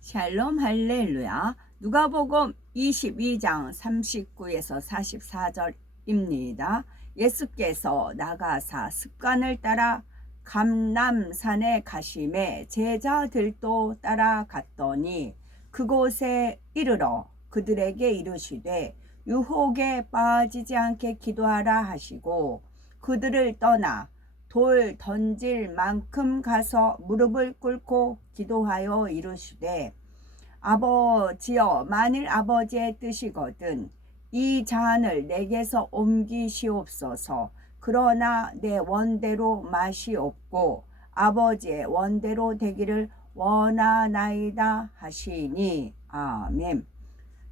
샬롬 할렐루야. 누가복음 22장 39에서 44절입니다. 예수께서 나가사 습관을 따라 감람산에 가심에 제자들도 따라갔더니 그곳에 이르러 그들에게 이르시되 유혹에 빠지지 않게 기도하라 하시고 그들을 떠나 돌 던질 만큼 가서 무릎을 꿇고 기도하여 이르시되 아버지여, 만일 아버지의 뜻이거든 이 잔을 내게서 옮기시옵소서. 그러나 내 원대로 마시옵고 아버지의 원대로 되기를 원하나이다 하시니. 아멘.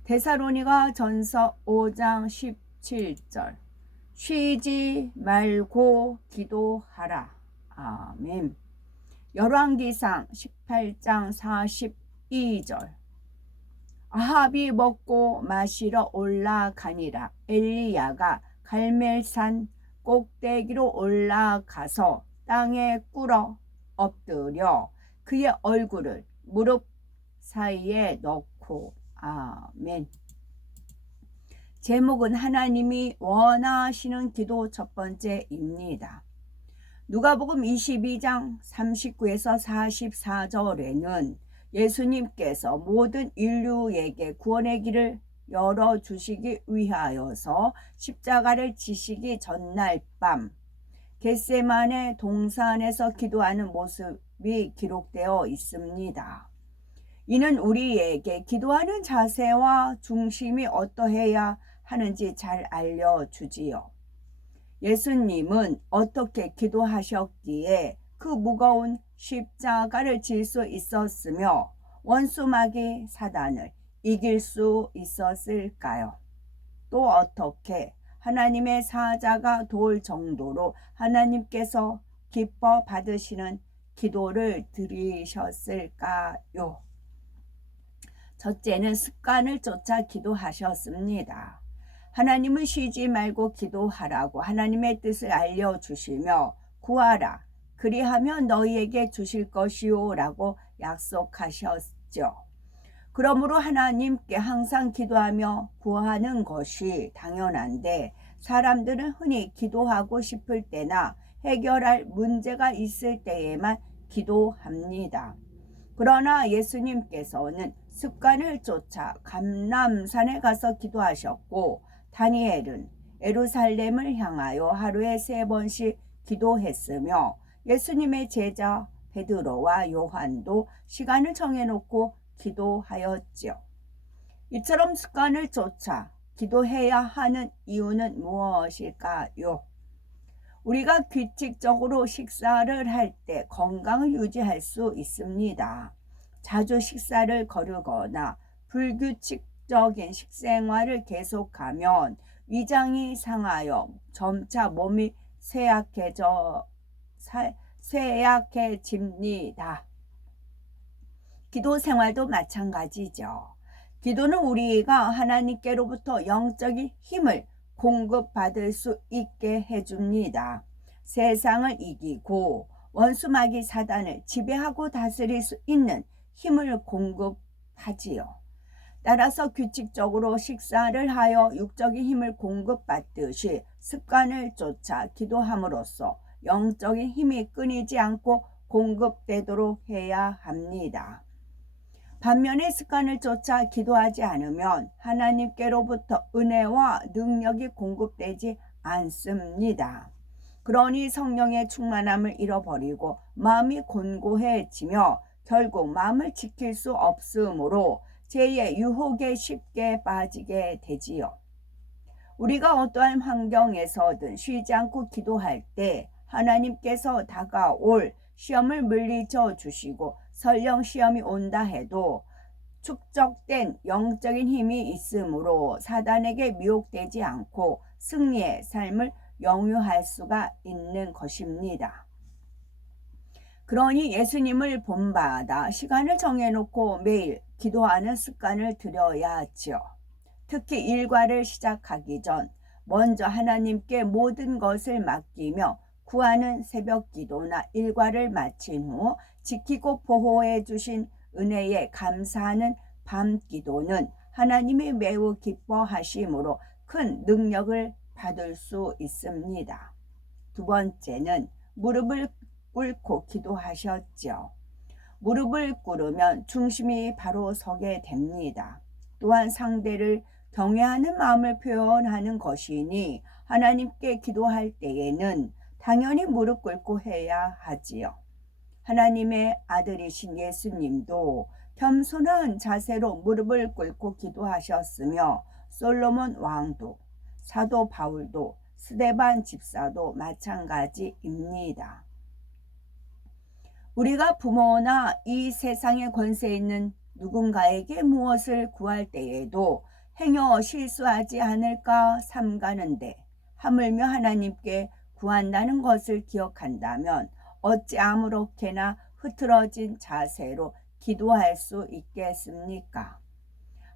데살로니가 전서 5장 17절. 쉬지 말고 기도하라. 아멘. 열왕기상 18장 42절. 아합이 먹고 마시러 올라가니라. 엘리야가 갈멜산 꼭대기로 올라가서 땅에 꿇어 엎드려 그의 얼굴을 무릎 사이에 넣고. 아멘. 제목은 하나님이 원하시는 기도 첫 번째입니다. 누가복음 22장 39에서 44절에는 예수님께서 모든 인류에게 구원의 길을 열어주시기 위하여서 십자가를 지시기 전날 밤 겟세마네 동산에서 기도하는 모습이 기록되어 있습니다. 이는 우리에게 기도하는 자세와 중심이 어떠해야 하는지 잘 알려주지요. 예수님은 어떻게 기도하셨기에 그 무거운 십자가를 질 수 있었으며 원수마귀 사단을 이길 수 있었을까요? 또 어떻게 하나님의 사자가 될 정도로 하나님께서 기뻐 받으시는 기도를 드리셨을까요? 첫째는 습관을 쫓아 기도하셨습니다. 하나님은 쉬지 말고 기도하라고 하나님의 뜻을 알려주시며 구하라 그리하면 너희에게 주실 것이요 라고 약속하셨죠. 그러므로 하나님께 항상 기도하며 구하는 것이 당연한데 사람들은 흔히 기도하고 싶을 때나 해결할 문제가 있을 때에만 기도합니다. 그러나 예수님께서는 습관을 쫓아 감람산에 가서 기도하셨고 다니엘은 예루살렘을 향하여 하루에 3번씩 기도했으며 예수님의 제자 베드로와 요한도 시간을 정해놓고 기도하였죠. 이처럼 습관을 쫓아 기도해야 하는 이유는 무엇일까요? 우리가 규칙적으로 식사를 할 때 건강을 유지할 수 있습니다. 자주 식사를 거르거나 불규칙적인 식생활을 계속하면 위장이 상하여 점차 몸이 쇠약해집니다. 기도 생활도 마찬가지죠. 기도는 우리가 하나님께로부터 영적인 힘을 공급받을 수 있게 해줍니다. 세상을 이기고 원수마귀 사단을 지배하고 다스릴 수 있는 힘을 공급하지요. 따라서 규칙적으로 식사를 하여 육적인 힘을 공급받듯이 습관을 쫓아 기도함으로써 영적인 힘이 끊이지 않고 공급되도록 해야 합니다. 반면에 습관을 쫓아 기도하지 않으면 하나님께로부터 은혜와 능력이 공급되지 않습니다. 그러니 성령의 충만함을 잃어버리고 마음이 곤고해지며 결국 마음을 지킬 수 없으므로 죄의 유혹에 쉽게 빠지게 되지요. 우리가 어떠한 환경에서든 쉬지 않고 기도할 때 하나님께서 다가올 시험을 물리쳐 주시고 설령 시험이 온다 해도 축적된 영적인 힘이 있으므로 사단에게 미혹되지 않고 승리의 삶을 영유할 수가 있는 것입니다. 그러니 예수님을 본받아 시간을 정해놓고 매일 기도하는 습관을 들여야 하죠. 특히 일과를 시작하기 전 먼저 하나님께 모든 것을 맡기며 구하는 새벽 기도나 일과를 마친 후 지키고 보호해 주신 은혜에 감사하는 밤 기도는 하나님이 매우 기뻐하심으로 큰 능력을 받을 수 있습니다. 두 번째는 무릎을 꿇고 기도하셨죠. 무릎을 꿇으면 중심이 바로 서게 됩니다. 또한 상대를 경외하는 마음을 표현하는 것이니 하나님께 기도할 때에는 당연히 무릎 꿇고 해야 하지요. 하나님의 아들이신 예수님도 겸손한 자세로 무릎을 꿇고 기도하셨으며 솔로몬 왕도, 사도 바울도, 스데반 집사도 마찬가지입니다. 우리가 부모나 이 세상의 권세 있는 누군가에게 무엇을 구할 때에도 행여 실수하지 않을까 삼가는데 하물며 하나님께 구한다는 것을 기억한다면 어찌 아무렇게나 흐트러진 자세로 기도할 수 있겠습니까?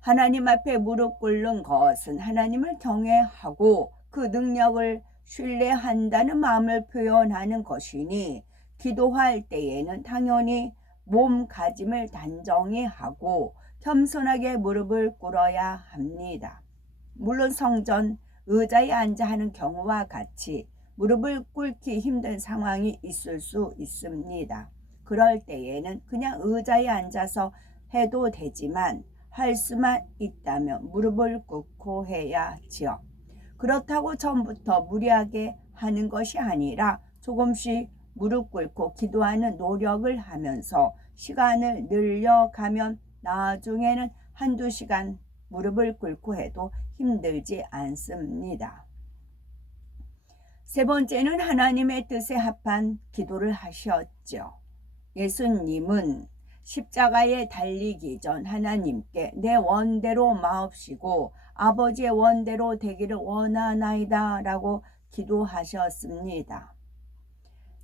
하나님 앞에 무릎 꿇는 것은 하나님을 경외하고 그 능력을 신뢰한다는 마음을 표현하는 것이니 기도할 때에는 당연히 몸가짐을 단정히 하고 겸손하게 무릎을 꿇어야 합니다. 물론 성전 의자에 앉아 하는 경우와 같이 무릎을 꿇기 힘든 상황이 있을 수 있습니다. 그럴 때에는 그냥 의자에 앉아서 해도 되지만 할 수만 있다면 무릎을 꿇고 해야지요. 그렇다고 처음부터 무리하게 하는 것이 아니라 조금씩 무릎 꿇고 기도하는 노력을 하면서 시간을 늘려가면 나중에는 한두 시간 무릎을 꿇고 해도 힘들지 않습니다. 세 번째는 하나님의 뜻에 합한 기도를 하셨죠. 예수님은 십자가에 달리기 전 하나님께 내 원대로 마옵시고 아버지의 원대로 되기를 원하나이다 라고 기도하셨습니다.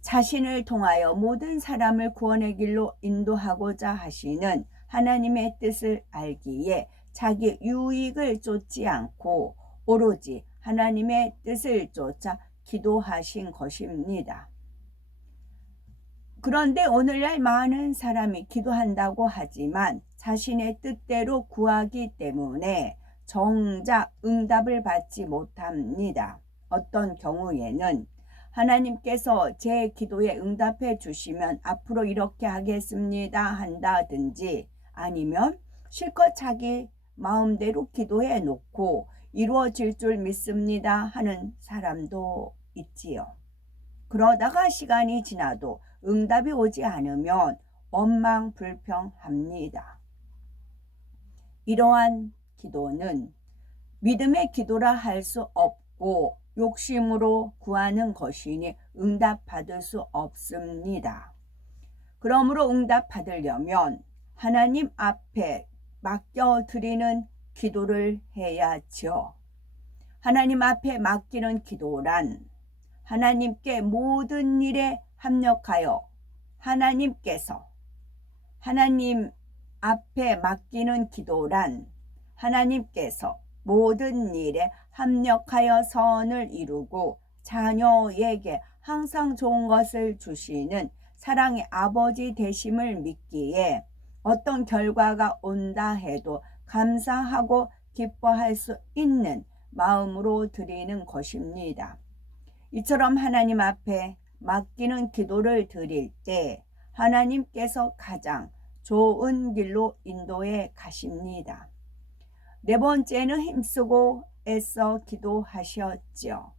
자신을 통하여 모든 사람을 구원의 길로 인도하고자 하시는 하나님의 뜻을 알기에 자기 유익을 쫓지 않고 오로지 하나님의 뜻을 쫓아 기도하신 것입니다. 그런데 오늘날 많은 사람이 기도한다고 하지만 자신의 뜻대로 구하기 때문에 정작 응답을 받지 못합니다. 어떤 경우에는 하나님께서 제 기도에 응답해 주시면 앞으로 이렇게 하겠습니다 한다든지 아니면 실컷 자기 마음대로 기도해 놓고 이루어질 줄 믿습니다 하는 사람도 있지요. 그러다가 시간이 지나도 응답이 오지 않으면 원망불평합니다. 이러한 기도는 믿음의 기도라 할 수 없고 욕심으로 구하는 것이니 응답받을 수 없습니다. 그러므로 응답받으려면 하나님 앞에 맡겨드리는 기도를 해야죠. 하나님 앞에 맡기는 기도란 하나님께 모든 일에 합력하여 하나님께서 하나님 앞에 맡기는 기도란 하나님께서 모든 일에 합력하여 선을 이루고 자녀에게 항상 좋은 것을 주시는 사랑의 아버지 되심을 믿기에 어떤 결과가 온다 해도 감사하고 기뻐할 수 있는 마음으로 드리는 것입니다. 이처럼 하나님 앞에 맡기는 기도를 드릴 때 하나님께서 가장 좋은 길로 인도해 가십니다. 네 번째는 힘쓰고 애써 기도하셨죠.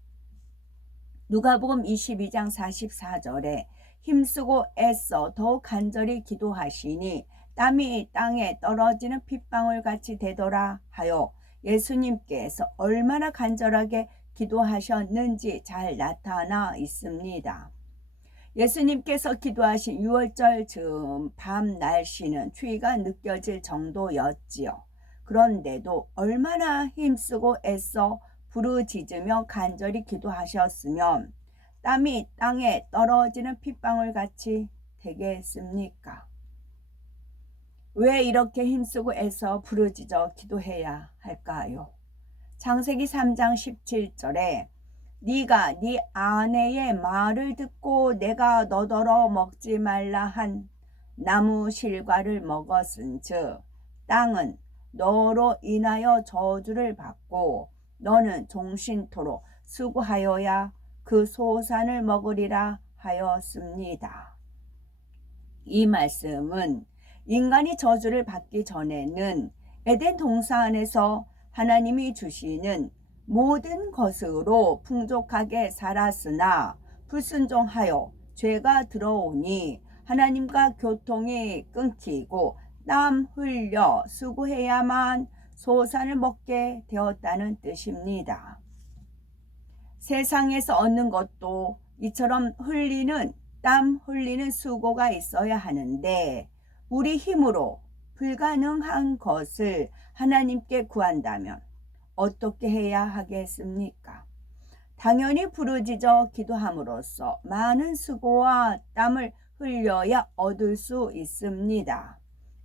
누가복음 22장 44절에 힘쓰고 애써 더욱 간절히 기도하시니 땀이 땅에 떨어지는 핏방울 같이 되더라 하여 예수님께서 얼마나 간절하게 기도하셨는지 잘 나타나 있습니다. 예수님께서 기도하신 6월절 즈음 밤 날씨는 추위가 느껴질 정도였지요. 그런데도 얼마나 힘쓰고 애써 부르짖으며 간절히 기도하셨으면 땀이 땅에 떨어지는 핏방울 같이 되겠습니까? 왜 이렇게 힘쓰고 애써 부르짖어 기도해야 할까요? 창세기 3장 17절에 네가 네 아내의 말을 듣고 내가 너더러 먹지 말라 한 나무 실과를 먹었은즉 땅은 너로 인하여 저주를 받고 너는 종신토록 수고하여야 그 소산을 먹으리라 하였습니다. 이 말씀은 인간이 저주를 받기 전에는 에덴 동산 안에서 하나님이 주시는 모든 것으로 풍족하게 살았으나 불순종하여 죄가 들어오니 하나님과 교통이 끊기고 땀 흘려 수고해야만 소산을 먹게 되었다는 뜻입니다. 세상에서 얻는 것도 이처럼 땀 흘리는 수고가 있어야 하는데 우리 힘으로 불가능한 것을 하나님께 구한다면 어떻게 해야 하겠습니까? 당연히 부르짖어 기도함으로써 많은 수고와 땀을 흘려야 얻을 수 있습니다.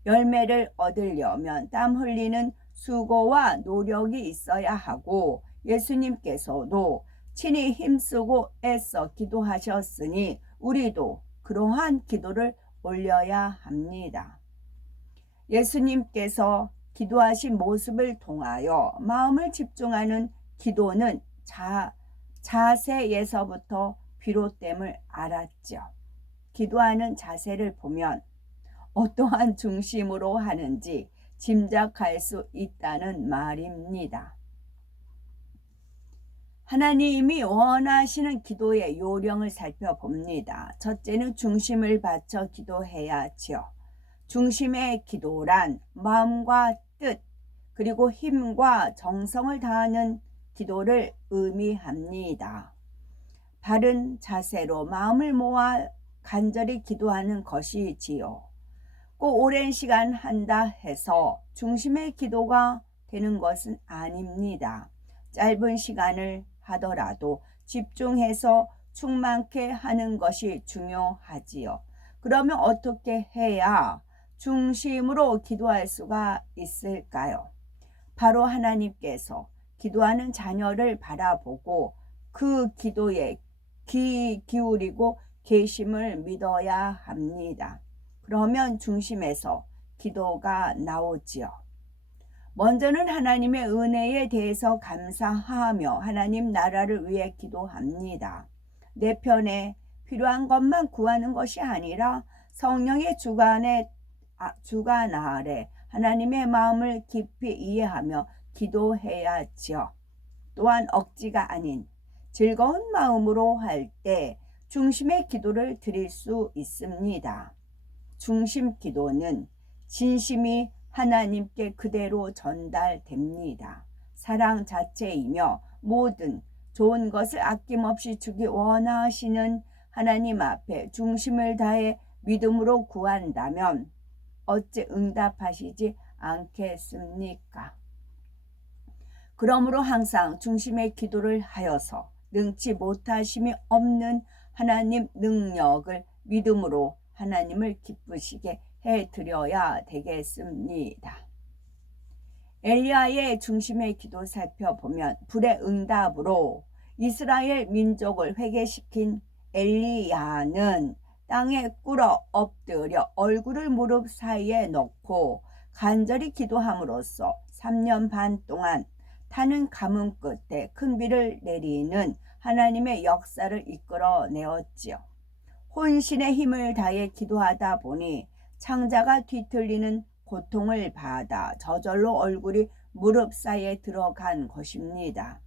열매를 얻으려면 땀 흘리는 수고와 노력이 있어야 하고 예수님께서도 친히 힘쓰고 애써 기도하셨으니 우리도 그러한 기도를 올려야 합니다. 예수님께서 기도하신 모습을 통하여 마음을 집중하는 기도는 자세에서부터 비롯됨을 알았죠. 기도하는 자세를 보면 어떠한 중심으로 하는지 짐작할 수 있다는 말입니다. 하나님이 원하시는 기도의 요령을 살펴봅니다. 첫째는 중심을 바쳐 기도해야지요. 중심의 기도란 마음과 뜻 그리고 힘과 정성을 다하는 기도를 의미합니다. 바른 자세로 마음을 모아 간절히 기도하는 것이지요. 꼭 오랜 시간 한다 해서 중심의 기도가 되는 것은 아닙니다. 짧은 시간을 하더라도 집중해서 충만케 하는 것이 중요하지요. 그러면 어떻게 해야 중심으로 기도할 수가 있을까요? 바로 하나님께서 기도하는 자녀를 바라보고 그 기도에 귀 기울이고 계심을 믿어야 합니다. 그러면 중심에서 기도가 나오지요. 먼저는 하나님의 은혜에 대해서 감사하며 하나님 나라를 위해 기도합니다. 내 편에 필요한 것만 구하는 것이 아니라 성령의 주관 아래 하나님의 마음을 깊이 이해하며 기도해야죠. 또한 억지가 아닌 즐거운 마음으로 할 때 중심의 기도를 드릴 수 있습니다. 중심 기도는 진심이 하나님께 그대로 전달됩니다. 사랑 자체이며 모든 좋은 것을 아낌없이 주기 원하시는 하나님 앞에 중심을 다해 믿음으로 구한다면 어찌 응답하시지 않겠습니까? 그러므로 항상 중심의 기도를 하여서 능치 못하심이 없는 하나님 능력을 믿음으로 하나님을 기쁘시게 해드려야 되겠습니다. 엘리야의 중심의 기도 살펴보면 불의 응답으로 이스라엘 민족을 회개시킨 엘리야는 땅에 꿇어 엎드려 얼굴을 무릎 사이에 넣고 간절히 기도함으로써 3년 반 동안 타는 가뭄 끝에 큰 비를 내리는 하나님의 역사를 이끌어내었지요. 혼신의 힘을 다해 기도하다 보니 창자가 뒤틀리는 고통을 받아 저절로 얼굴이 무릎 사이에 들어간 것입니다.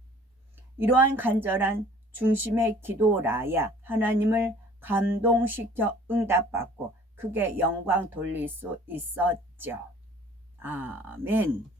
이러한 간절한 중심의 기도라야 하나님을 감동시켜 응답받고 크게 영광 돌릴 수 있었죠. 아멘.